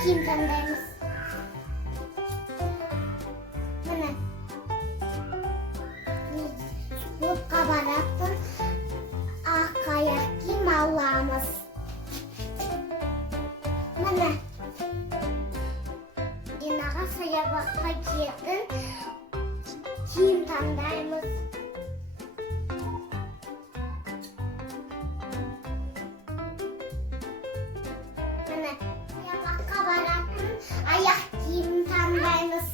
киім таңдаймыз. Міне спортқа баратын ақ аяқ киім аламыз. Міне Динаға саябаққа киетін киім таңдаймыз. Міне саябаққа баратын аяқ киім таңдаймыз.